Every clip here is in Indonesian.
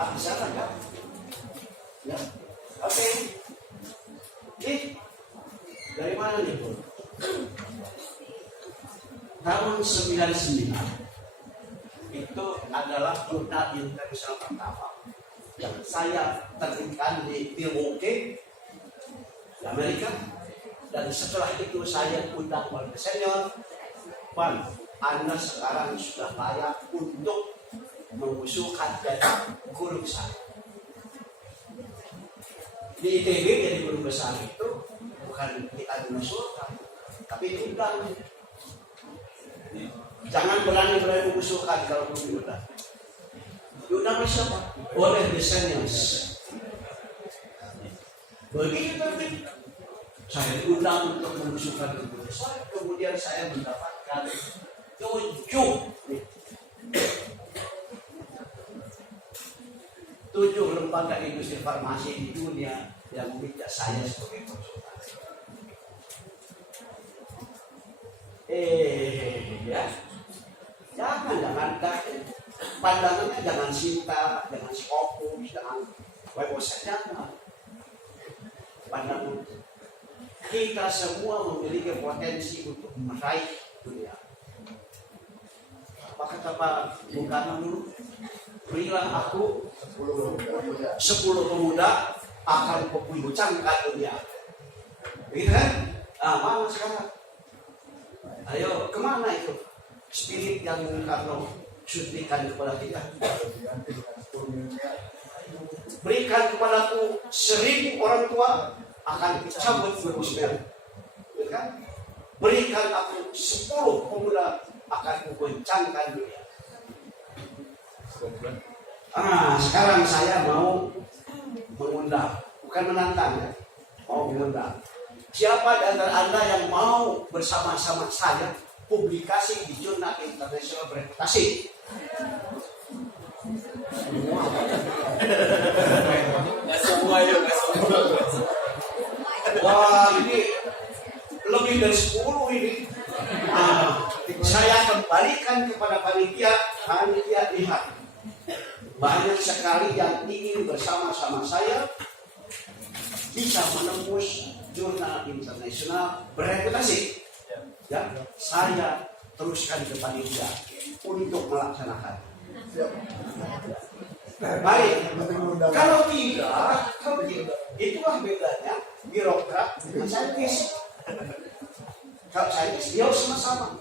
Pak di sana ya. Ya. Oke. Ini dari mana nih, Bu? Tahun 99 itu adalah jurnal internasional pertama yang saya terbitkan di Milwaukee, di Amerika. Dan setelah itu saya undang warga senior, Pan, Anda sekarang sudah layak untuk mengusulkan jadi guru besar. Di ITB jadi guru besar itu bukan kita mengusulkan, tapi diundang. Jangan berani-berani mengusulkan kalau belum diundang. Diundang siapa? Oleh the seniors. Begitu terbit, saya diundang untuk mengusulkan guru besar. Kemudian saya mendapatkan 7 lembaga industri farmasi di dunia yang meminta saya sebagai konsultan. Ya, jangan pandangannya jangan cinta, jangan fokus, jangan webosan, jangan. Pandangan kita semua memiliki potensi untuk meraih dunia. Apa kata Pak Bung Karno dulu? Berilah aku 10 pemuda akan kuguncangkan dunia. Begitu kan? Mana sekarang? Ayo, kemana itu spirit yang Bung Karno suntikan kepada kita? Berikan kepadaku 1000 orang tua akan cabut berbusbel. Kan? Berikan aku 10 pemuda akan kugoncangkan dunia. Sekarang saya mau mengundang, bukan menantang ya, mau mengundang. Siapa di antara Anda yang mau bersama-sama saya publikasi di jurnal internasional bereputasi? Nggak semua yuk, nggak semua. Wah, ini lebih dari 10 ini. Saya kembalikan kepada panitia lihat. Banyak sekali yang ingin bersama-sama saya bisa menembus jurnal internasional bereputasi. Ya, saya teruskan ke panitia untuk melaksanakan. Baik, kalau tidak, itulah bedanya birokrat dengan saintis. Kalau saintis dia sama-sama.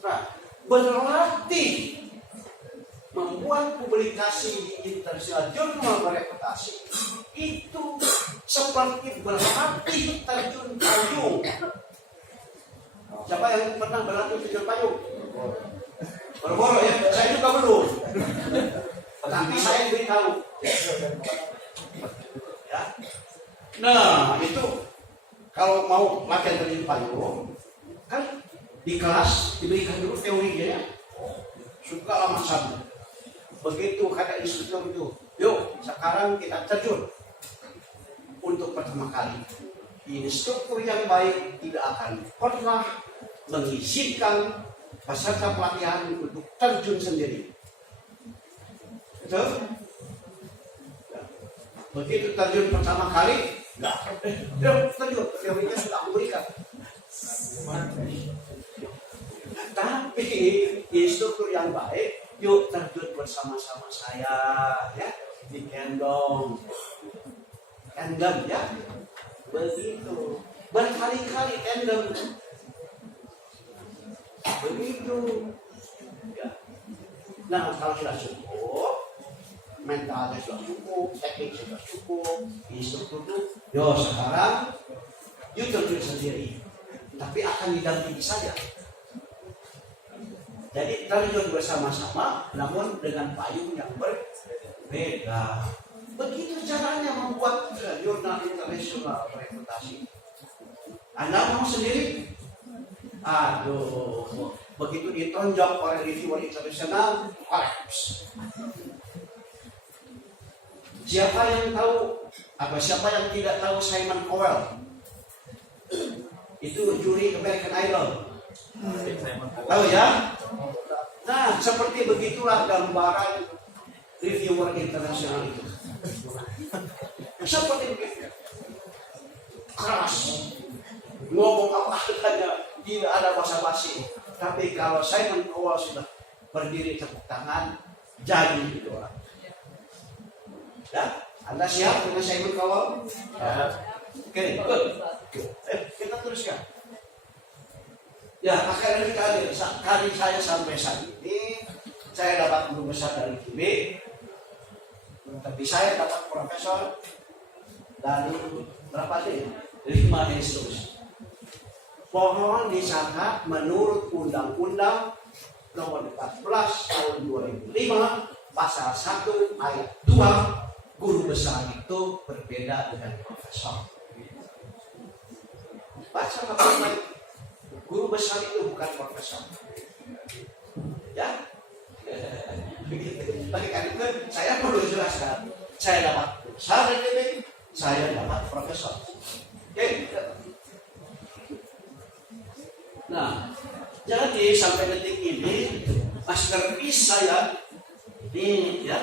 Nah, berlatih membuat publikasi di internasional jurnal bereputasi itu seperti berlatih terjun payung. Siapa yang pernah berlatih terjun payung? Boro-boro ya, saya juga belum. Tapi saya beritahu. Ya. Nah, itu kalau mau latihan terjun payung, kan di kelas diberikan dulu teorinya. Suka lama sama. Begitu kata instruktur itu, yuk sekarang kita terjun. Untuk pertama kali, instruktur yang baik tidak akan pernah mengizinkan peserta pelatihan untuk terjun sendiri. Betul? Begitu terjun pertama kali, terjun, teorinya sudah memberikan. Tapi instruktur yang baik, yuk terjun bersama-sama saya, ya, di kendong ya, begitu, berkali-kali tandem, begitu, ya. Nah kalau sudah cukup, mentalnya sudah cukup, teknik sudah cukup, instruktur itu, yo sekarang, yuk terjun sendiri, tapi akan didampingi saja. Jadi terjun bersama-sama, namun dengan payung yang berbeda. Begitu caranya membuat jurnal internasional bereputasi. Anda mau sendiri? Aduh, begitu ditonjok oleh reviewer internasional, kolaps. Siapa yang tahu? Siapa yang tidak tahu Simon Cowell? Itu juri American Idol. Tahu ya? Nah, seperti begitulah gambaran reviewer internasional itu. Seperti begitu. Keras. Ngomong apa adanya, tidak ada basa-basi. Tapi kalau saya mengawal sudah berdiri tepuk tangan, jadi itu orang. Ya, Anda siap dengan saya mengawal? Ya. Oke, good. Kita teruskan. Ya, akhirnya kali saya sampai saat ini, saya dapat guru besar dari KB, tapi saya dapat profesor dari berapa nih? 5 institusi. Pohon dicatat menurut Undang-Undang Nomor 14 Tahun 2005 Pasal 1 Ayat 2, guru besar itu berbeda dengan profesor. Baca baik-baik. Guru besar itu bukan profesor. Ya. Bagi kali itu saya perlu jelaskan. Saya dapat guru besar dari KB, saya dapat profesor. Oke. Nah, jadi sampai detik ini masterpiece saya ini ya.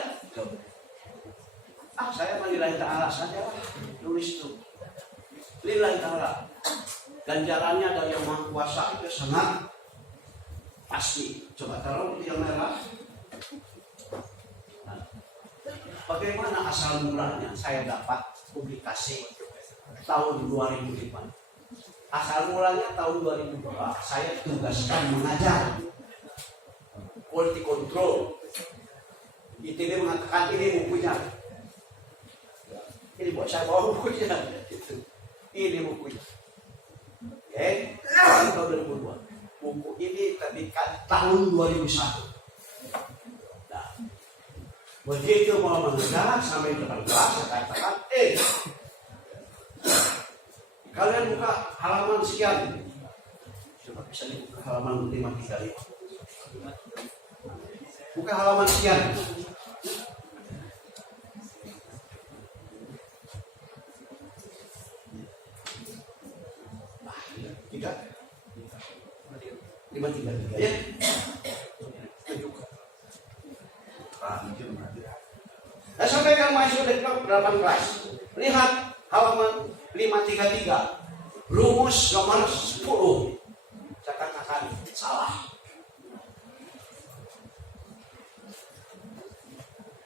Saya lillahi ta'ala saja tulis itu. Lillahi ta'ala. Ganjarannya dari Yang Maha Kuasa itu sangat pasti. Coba taruh di yang merah. Nah, bagaimana asal mulanya saya dapat publikasi tahun 2005? Asal mulanya tahun 2002 saya tugaskan mengajar quality control. ITB mengatakan ini bukunya. Ini buat saya bawa bukunya. Ini bukunya. Oke, tahun 2002. Buku ini terbitkan tahun 2001. Nah, begitu mau mengajar sampai depan kelas saya katakan, kalian buka halaman sekian. Coba bisa dibuka halaman 535. Buka halaman sekian. Tiga. 533 ya. Saya sampaikan masuk di 8 kelas. Lihat halaman 533. Rumus nomor 10. Saya katakan salah.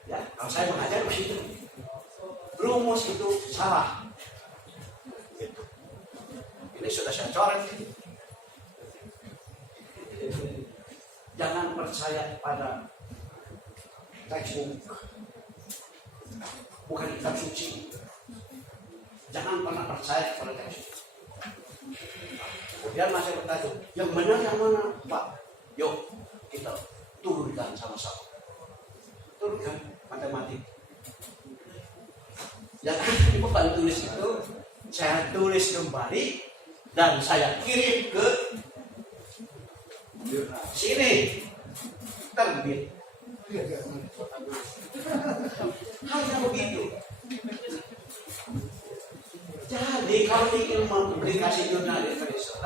Ya, kalau saya mengajar begitu. Rumus itu salah. Gitu. Ini sudah saya coret. Jangan percaya pada textbook. Bukan kitab suci. Jangan pernah percaya kepada textbook. Kemudian masih bertanya, yang benar yang mana, Pak? Yuk, kita turunkan sama-sama. Turunkan matematik. Yang bukan tulis itu, saya tulis kembali dan saya kirim ke sini terbit. Hanya begitu. Jadi kalau ingin mempublikasi jurnal literatur,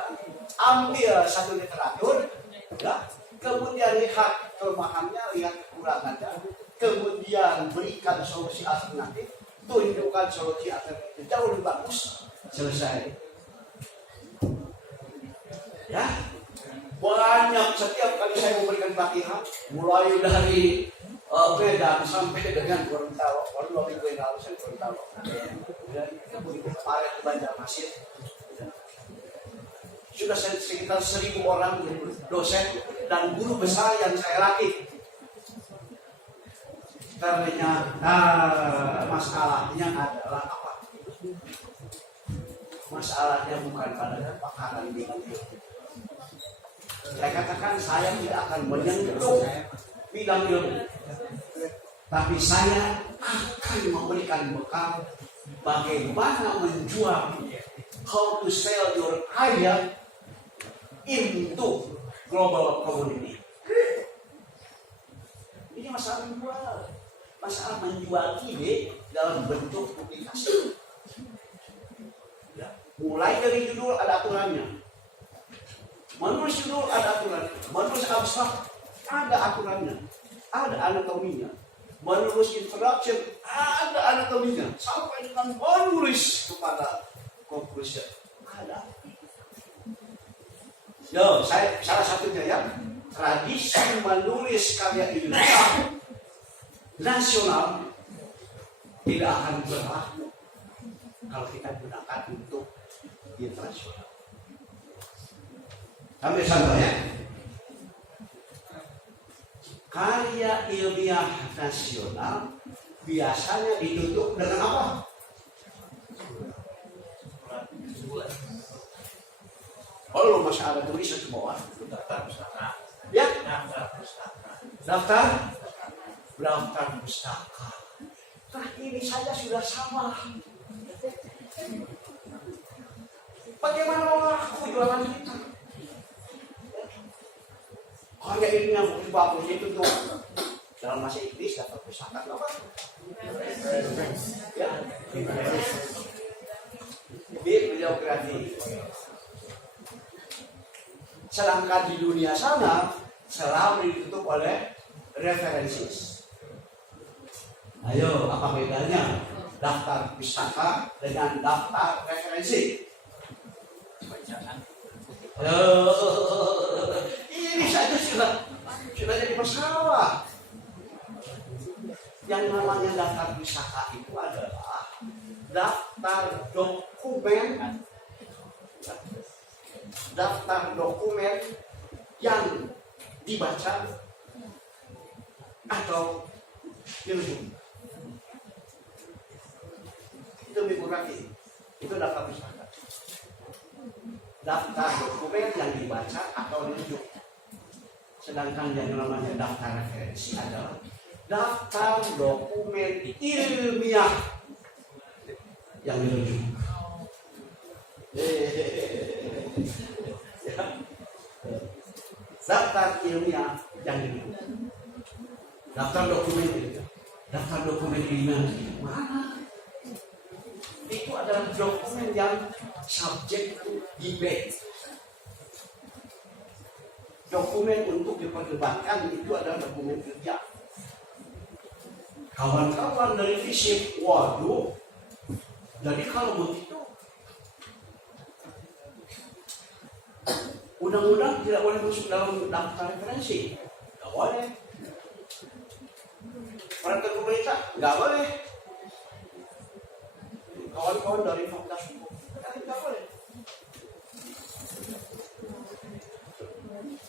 ambil satu literatur, ya, kemudian lihat kelemahannya, lihat kekurangannya, kemudian berikan solusi alternatif, tunjukkan solusi alternatif jauh lebih bagus, selesai. Ya, banyak setiap kali saya memberikan pelatihan, mulai dari Medan sampai dengan Gorontalo, baru 2 minggu yang lalu saya Gorontalo. Begitu kemarin di Banjarmasin, sudah sekitar 1.000 orang dosen dan guru besar yang saya latih. Ternyata masalahnya adalah apa? Masalahnya bukan pada kepakaran di ilmu. Saya katakan saya tidak akan menyentuh bidang ilmu, tapi saya akan memberikan bekal bagaimana menjual, how to sell your idea into global community. Ini masalah menjual, masalah menjual ide dalam bentuk publikasi. Ya, mulai dari judul ada aturannya, menulis judul ada aturannya, menulis abstrak ada aturannya, ada anatominya, menulis introduction, ada anatominya, sampai dengan menulis kepada conclusion, ada. Yo, saya salah satunya ya, tradisi menulis karya ilmiah nasional tidak akan berlaku kalau kita gunakan untuk internasional. Ambil contohnya, karya ilmiah nasional biasanya ditutup dengan apa? Oh, masih ada tulisan ke bawah. Ya, daftar pustaka. Nah, ini saja sudah sama. Bagaimana mau ngaku jualan kita? Karya ini yang bagus itu tuh dalam bahasa Inggris daftar pustaka apa? Ya, bibliografi. Sedangkan di dunia sana selalu ditutup oleh referensi. Ayo, apa bedanya daftar pustaka dengan daftar referensi? Ini saja sudah jadi masalah. Yang namanya daftar pustaka itu adalah daftar dokumen yang dibaca atau dirujuk. Itu bibliografi, itu daftar pustaka. Daftar dokumen yang dibaca atau dirujuk. Sedangkan yang namanya daftar referensi adalah daftar dokumen ilmiah yang dirujuk. Daftar ilmiah yang dirujuk. Daftar dokumen ilmiah. Daftar dokumen ilmiah mana? Itu adalah dokumen yang subject to debate. Dokumen untuk diperdebatkan itu adalah dokumen kerja. Kawan-kawan dari fisik, waduh. Jadi kalau begitu, undang-undang tidak boleh masuk dalam daftar referensi. Tidak boleh. Peraturan pemerintah nggak boleh. Kawan-kawan dari fakultas hukum nggak boleh.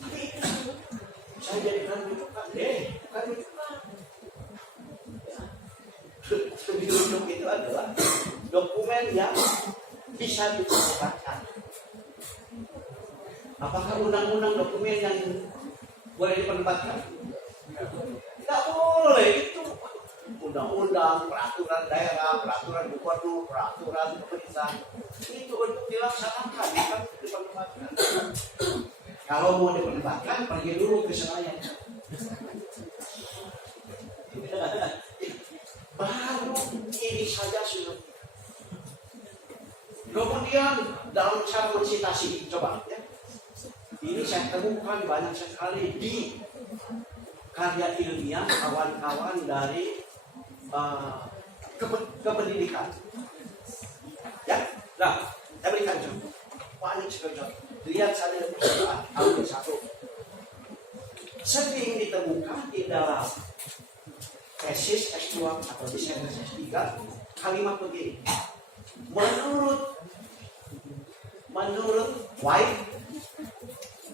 Tapi saya jadikan rujukan bukan rujukan. Rujuk itu adalah dokumen yang bisa diperdebatkan. Apakah undang-undang dokumen yang boleh diperdebatkan? Tidak boleh, itu undang-undang, peraturan daerah, peraturan gubernur, peraturan pemerintah itu untuk dilaksanakan, bukan diperdebatkan. Kalau mau diperdebatkan, pergi dulu ke Senayan. Baru ini saja sudah. Kemudian dalam cara mensitasi, coba ya. Ini saya temukan banyak sekali di karya ilmiah kawan-kawan dari kependidikan. Ya, nah, saya berikan contoh. Banyak sekali contoh. Lihat saja persoalan tahun 1. Sering ditemukan di dalam tesis S2 atau desain S3 kalimat begini. Menurut White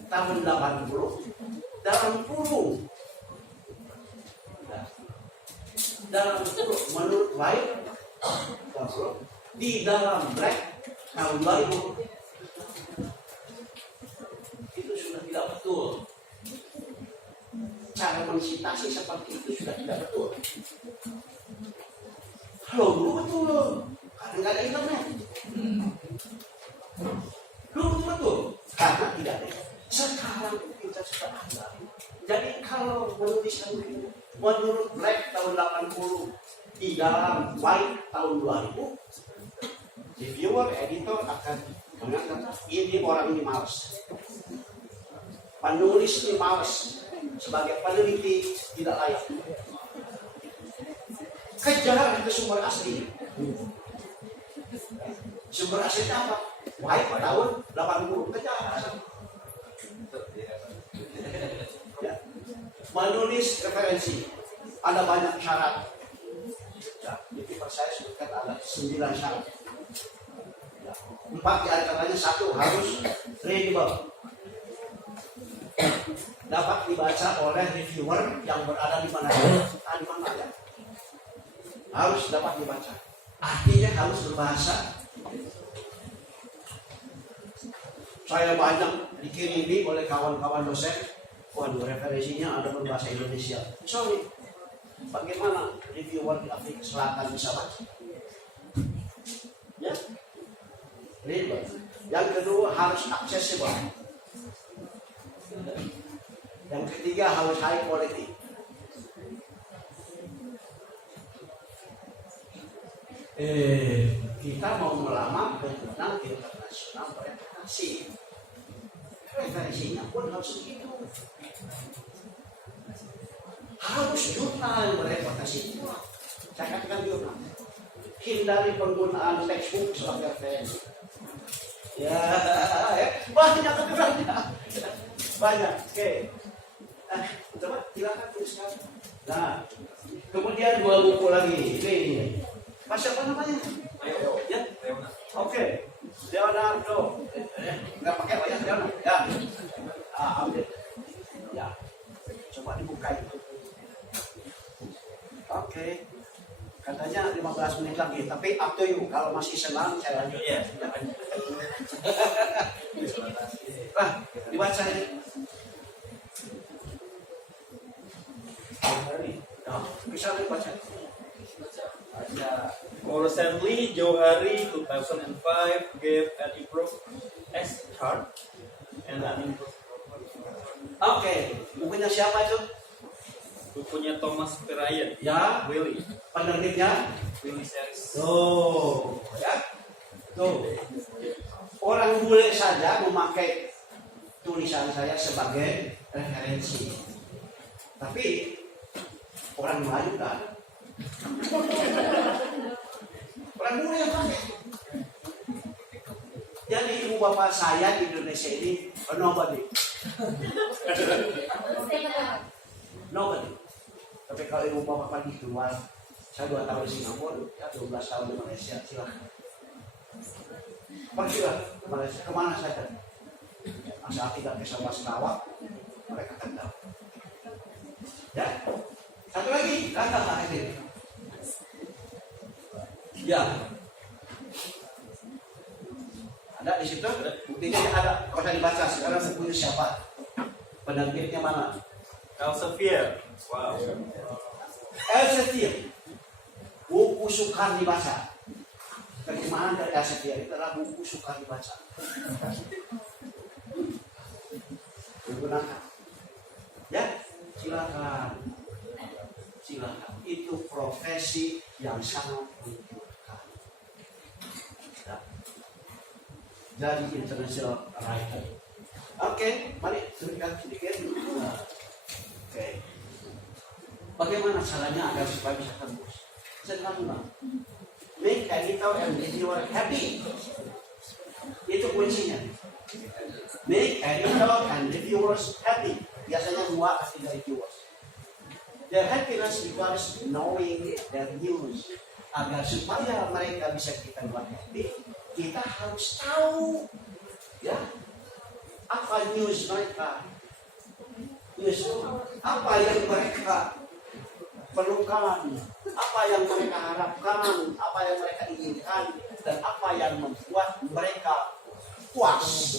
tahun 80 menurut White di dalam Black tahun 2000 itu sudah tidak betul. Cara mensitasi seperti itu sudah tidak betul. Kalau dulu betul, karena nggak ada internet. Dulu betul, karena tidak ada. Sekarang kita sudah ada. Jadi kalau menuliskan itu menurut Black tahun 80 di dalam White tahun 2000, reviewer, editor akan mengatakan ini orang ini malas. Penulis ini malas. Sebagai peneliti tidak layak. Kejar itu sumber asli. Sumber aslinya apa? Wahai tahun 80 kejar. Ya. Menulis referensi ada banyak syarat. Ya, di paper saya sebutkan ada 9 syarat. Ya. 4 di antaranya, 1 harus readable, dapat dibaca oleh reviewer yang berada di mana ya. Harus dapat dibaca. Artinya harus berbahasa. Saya banyak dikirimi oleh kawan-kawan dosen, waduh referensinya ada berbahasa Indonesia. Sorry, bagaimana reviewer di Afrika Selatan bisa baca? Ya, ribet. Yang kedua harus accessible. Yang ketiga harus high quality. Kita mau melamar ke jurnal internasional bereputasi. Referensinya pun harus begitu. Harus jurnal yang bereputasi. Saya katakan jurnal. Hindari penggunaan textbook sebagai referensi. Ya, banyak keturannya. Banyak. Oke. Coba silakan tuliskan. Nah, kemudian 2 buku lagi. Ini. Mas siapa namanya? Ya. Oke. Leonardo. Enggak pakai banyak Leonardo. Ya. Ambil. Ya. Coba dibuka itu. Oke. Katanya 15 menit lagi, tapi up to you. Kalau masih senang, saya lanjut. Ya. Dibaca ini. Bisa dibaca. More recently, Johari 2005 gave an improved S chart and an improved. Oke, bukunya siapa itu? Bukunya Thomas Perrien. Ya, Willy. penerbitnya Willy series. tuh, ya, tuh. Orang bule saja memakai tulisan saya sebagai referensi, tapi orang Melayu kan, orang bule yang pakai. Jadi ibu bapak saya di Indonesia ini nobody. Nobody. Tapi kalau ibu bapak pergi keluar, saya 2 tahun di Singapura, ya 12 tahun di Malaysia, silahkan. Pergilah ke Malaysia, kemana saja. Asal tidak ke Sabah Sarawak, mereka akan tahu. Ya, satu lagi, kata ini. Ya, ada di situ, buktinya ada. Kalau saya dibaca sekarang bukunya siapa, penerbitnya mana? Elsevier. Wow. Elsevier, buku sukar dibaca. Terjemahan dari Elsevier itu adalah buku sukar dibaca. Gunakan. Ya, silakan. Silakan. Itu profesi yang sangat membutuhkan. Ya. Jadi international writer. Oke, mari berikan sedikit. Oke. Bagaimana caranya agar supaya bisa tembus? Sederhana. Make editor and reviewer happy. Itu kuncinya. Make editor and reviewers happy. Biasanya 2 arti dari reviewers. Their happiness requires knowing their news. Agar supaya mereka bisa kita buat happy, kita harus tahu, ya, apa news mereka. News apa yang mereka perlukan, apa yang mereka harapkan, apa yang mereka inginkan, dan apa yang membuat mereka puas.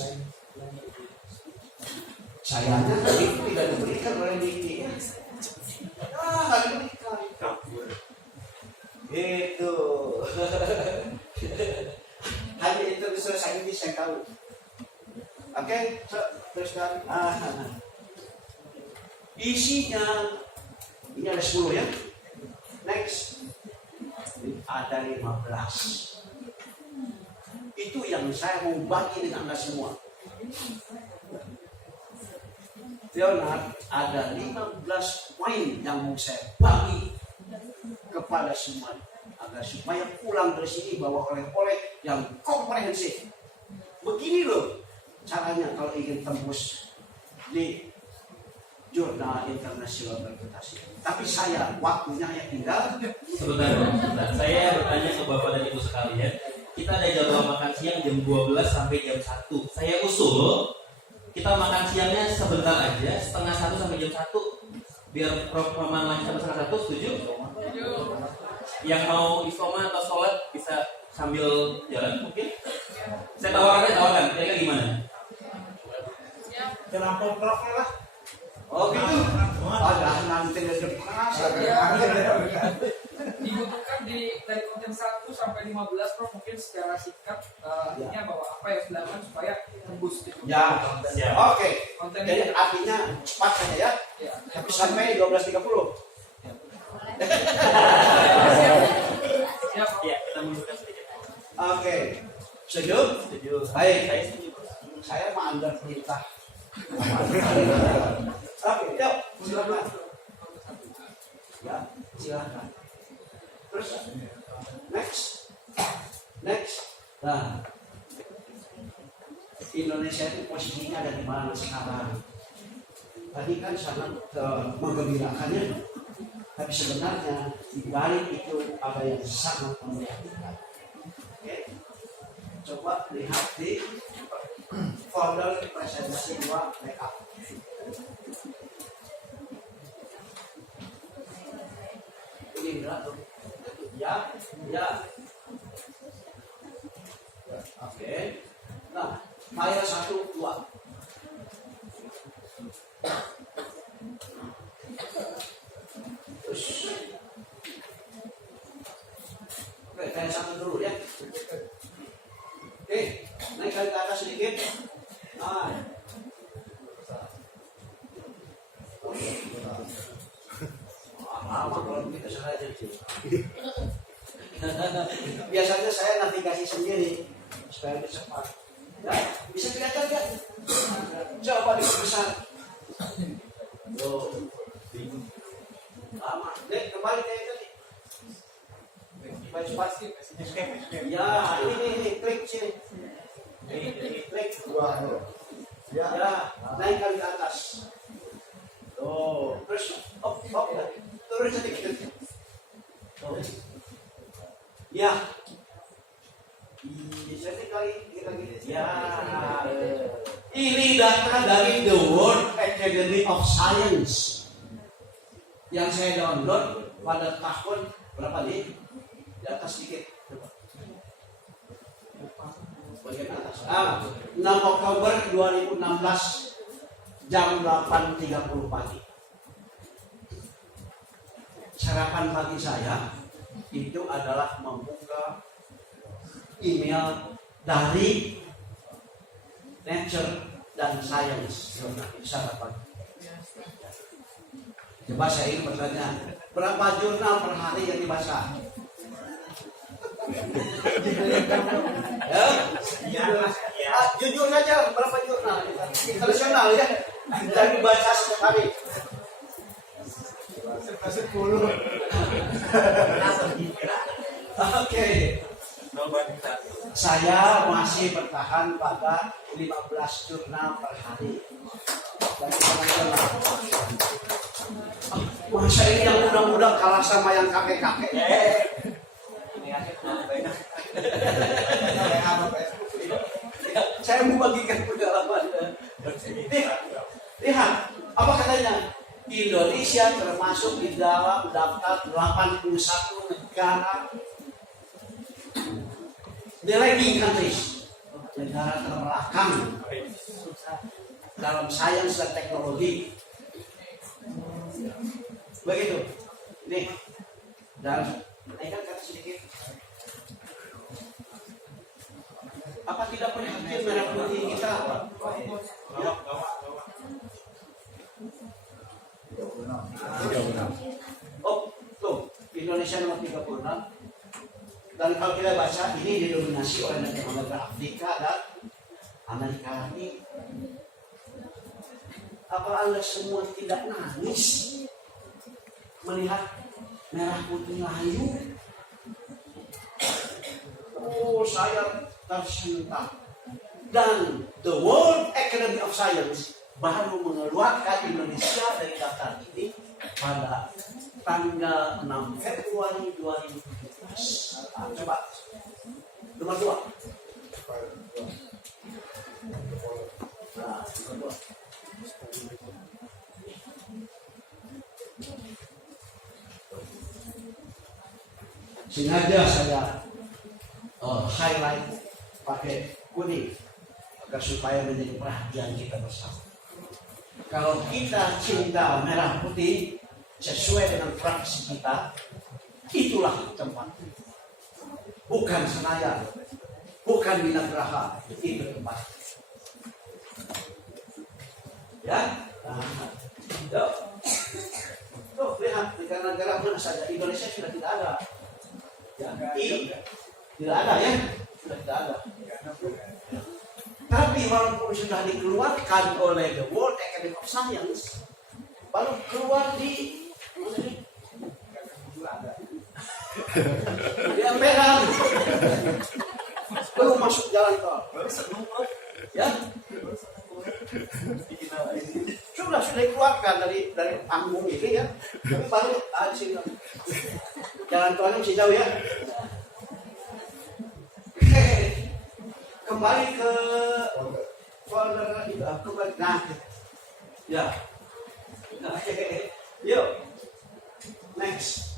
Sayangnya itu tidak diberikan oleh Diki. Nggak diberikan. Itu hanya itu selesai ini saya tahu. Oke, teruskan. Isinya ini ada 10 ya. Next. Ada 15. Itu yang saya mau bagi dengan Anda semua. Leonard, ada 15 poin yang mau saya bagi kepada semua agar supaya pulang dari sini bawa oleh-oleh yang komprehensif. Begini loh caranya kalau ingin tembus di jurnal internasional reputasi. Tapi saya waktunya yang tinggal. Sebentar. Saya bertanya ke Bapak dan Ibu sekalian. Kita ada jadwal makan siang jam 12 sampai jam 1. Saya usul kita makan siangnya sebentar aja, setengah 1 sampai jam 1. Biar Prof. Maman lanjut sampai setengah 1, setuju? Yang mau istiqomah atau sholat bisa sambil jalan mungkin? Saya tawarkan, kira-kira gimana? Kenapa Prof lah? Oh gitu. Ada nanti di depan. Dibutuhkan dari konten 1 sampai 15 Prof mungkin secara singkat ini bahwa apa yang dilakukan supaya tembus gitu. Ya. Oke. Konten Jadi artinya cepat saja ya. ya. Tapi sampai 12.30. Ya, Prof. Ya, kita munculkan sedikit. Oke. Setuju? Setuju. Baik. Saya setuju. Saya mau anda perintah. Oke, yuk, silakan. Ya, silakan. Terus, next. Nah, Indonesia itu posisinya ada di mana sekarang? Tadi kan sangat menggembirakannya, tapi sebenarnya di balik itu ada yang sangat memprihatinkan. Oke, coba lihat di folder presentasi 2 backup. Ini berapa? Ya. Oke. Nah, file 1, 2. Terus. Oke, file 1 dulu ya. Oke, naikkan ke atas sedikit. Nah. Lama kalau begitu saja. Biasanya saya navigasi sendiri supaya lebih cepat. Ya, bisa kelihatan ya? Coba diperbesar. Loh. Lama. Dek, kembali kayak tadi. Supaya cepat. Ya, ini klik sini. Klik. Ya, naikkan ke atas. Oh, terus turun sedikit. Oh. Ya. Ya. Ini data dari The World Academy of Science yang saya download pada tahun berapa nih? Di atas sedikit. Bagian atas. 6 Oktober 2016 jam 8.30 pagi. Sarapan pagi saya itu adalah membuka email dari Nature dan Science. Sarapan. Coba saya ingin bertanya, berapa jurnal per hari yang dibaca? Jujur saja, berapa jurnal internasional ya yang dibaca setiap hari? 10. Oke. Saya masih bertahan pada 15 jurnal per hari. Masa ini yang muda-muda kalah sama yang kakek-kakek? Saya mau bagikan pengalaman. Lihat, apa katanya? Indonesia termasuk di dalam daftar 81 negara the lagging countries, negara terbelakang dalam sains dan teknologi. Begitu. Nih, dan naikkan kata sedikit. Apa tidak prihatin merah putih kita? Ya. Oh, tuh, Indonesia nomor 36. Dan kalau kita baca, ini didominasi oleh negara Afrika dan Amerika Latin. Apa Anda semua tidak nangis melihat merah putih layu. Oh, saya tersentak. Dan the World Academy of Science baru mengeluarkan Indonesia dari daftar ini pada tanggal 6 Februari 2017. Nah, coba nomor 2. Nah, nomor 2. Sengaja saya highlight pakai kuning agar supaya menjadi perhatian kita bersama. Kalau kita cinta merah putih sesuai dengan fraksi kita, itulah tempat. Bukan Senayan, bukan Binagraha, itu tempat. Ya, nah, tuh lihat negara-negara mana saja Indonesia sudah tidak ada. Ya, tidak ada ya, sudah tidak ada. Tapi walaupun sudah dikeluarkan oleh the World Academy of Science, baru keluar di emperan, belum masuk jalan tol. Ya, sudah dikeluarkan dari panggung ini ya, tapi baru di sini. Jalan tolnya masih jauh ya. Kembali ke folder itu, kembali nah, ya. Yuk, next.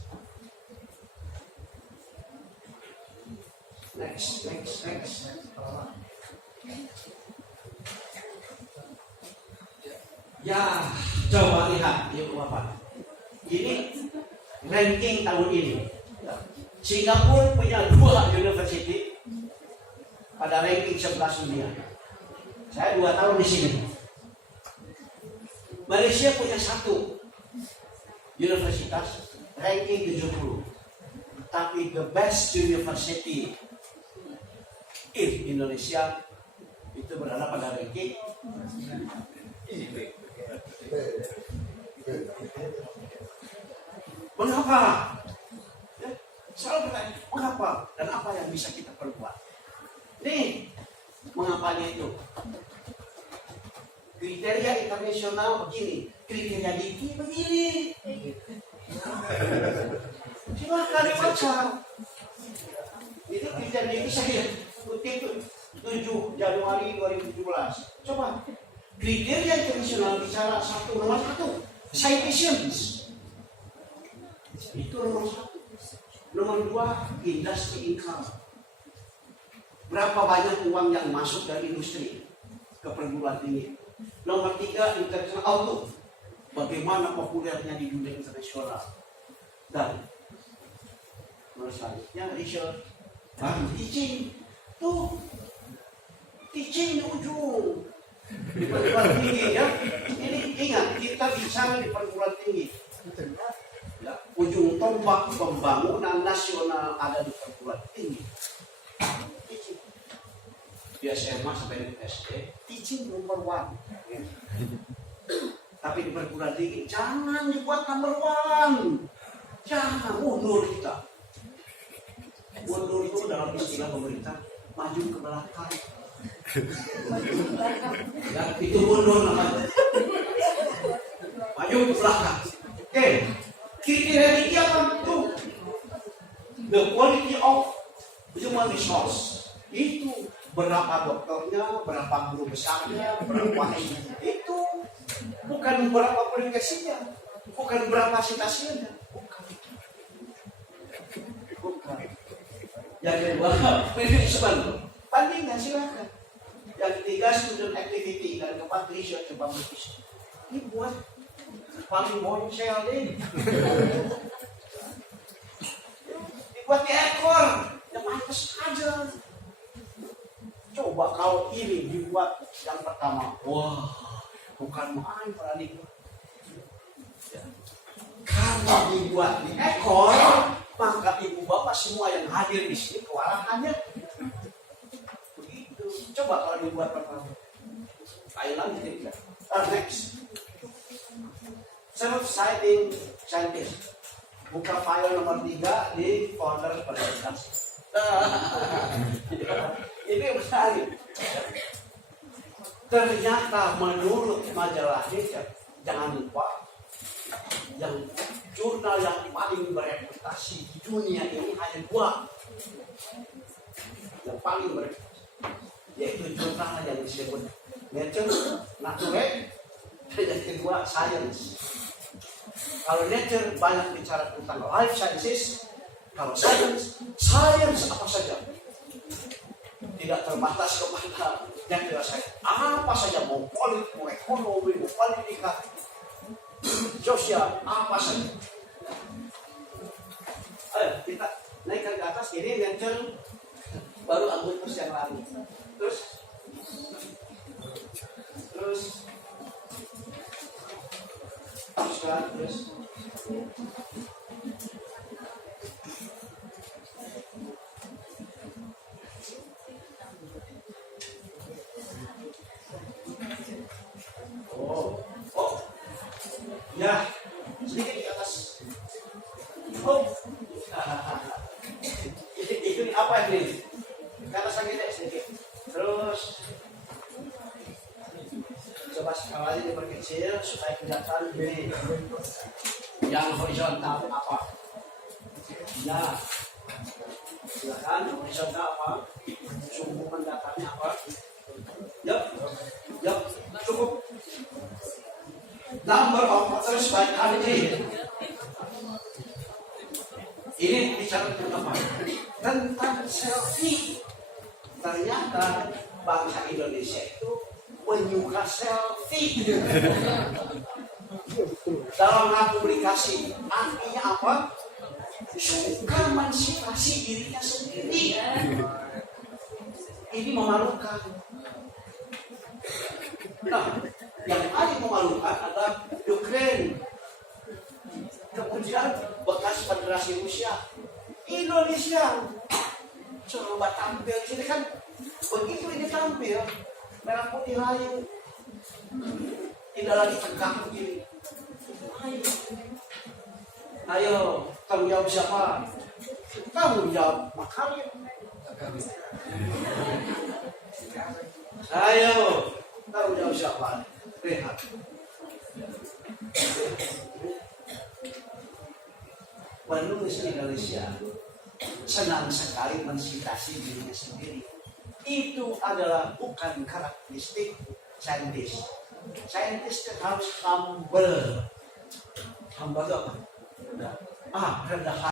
Ya, coba lihat, yuk Bapak. Ini ranking tahun ini. Singapura punya 2 university pada ranking 11 dunia. Saya 2 tahun di sini. Malaysia punya 1 universitas ranking 70. Tapi the best university in Indonesia itu berada pada ranking mengapa? Selalu bertanya, mengapa? Dan apa yang bisa kita perbuat? Nih, mengapanya itu? Kriteria internasional begini, kriteria DIKI begini. Silakan dibaca. Itu kriteria DIKI saya kutip 7 Januari 2017. Coba, kriteria internasional bicara nomor 1, citations. Itu nomor 1. Nomor 2, industry income. Berapa banyak uang yang masuk dari industri ke perguruan tinggi. Nomor 3, international outlook. Bagaimana populernya di dunia internasional. Dan nomor selanjutnya, research. Baru teaching. Tuh, teaching di ujung. Di perguruan tinggi ya. Ini ingat, kita bicara di perguruan tinggi. Ya, ujung tombak pembangunan nasional ada di perguruan tinggi. Teaching. Di SMA sampai di SD, teaching nomor 1. Ya. Tapi di perguruan tinggi jangan dibuat nomor 1. Jangan mundur kita. Mundur itu dalam istilah pemerintah maju ke belakang. Ya, itu mundur namanya. Maju ke belakang. Oke. Kriteria ini apa tuh? The quality of human resource. Itu berapa dokternya, berapa guru besarnya, berapa itu bukan berapa kualifikasinya, bukan berapa citasinya, bukan. Yang kedua, manajemen. Bandingkan silakan. Yang ketiga, student activity dan keempat research dan publication. Ini buat paling boncel deh. Dibuat di ekor, yang pantas aja. Coba kalau ini dibuat yang pertama, wah, bukan main paradigma. Ya. Kalau dibuat di ekor, maka ibu bapak semua yang hadir di sini kewalahannya. Begitu. Coba kalau dibuat pertama. Ayo lagi tidak. Next. Self-citing scientist. buka file nomor 3 di folder presentasi. Ini menarik. Ternyata menurut majalah Nature, jangan lupa, yang jurnal yang paling bereputasi di dunia ini hanya 2 yang paling bereputasi, yaitu jurnal yang disebut Nature, Nature, dan yang kedua Science. Kalau Nature banyak bicara tentang life sciences, kalau Science apa saja, tidak terbatas kepada yang dirasain. Apa saja, mau politik, mau ekonomi, mau politika, sosial, apa saja. Ayo kita naikkan ke atas. Ini Nature baru Agustus yang lalu. Terus ya, sedikit di atas. Ini apa ini? Ke atas lagi deh sedikit. Terus coba sekali diperkecil supaya kelihatan ini. Yang horizontal apa? Ya, silakan horizontal apa? Sumbukan datanya apa? Yap, cukup. Number of authors by country. Ini bicara tentang apa? Tentang selfie. Ternyata bangsa Indonesia itu menyuka selfie. Dalam publikasi artinya apa? Suka mensitasi dirinya sendiri. Ini memalukan. Nah, yang paling memalukan adalah Ukraine, kemudian bekas Federasi Rusia, Indonesia. Coba tampil sini kan begitu ini tampil merah putih layu, tidak lagi tegak begini. Ayo, tanggung jawab siapa? Tanggung jawab makanya. Ayo, tanggung jawab siapa? Lihat. Penulis Indonesia senang sekali mensitasi dirinya sendiri. Itu adalah bukan karakteristik saintis. Saintis harus humble. Humble itu apa? Rendah hati.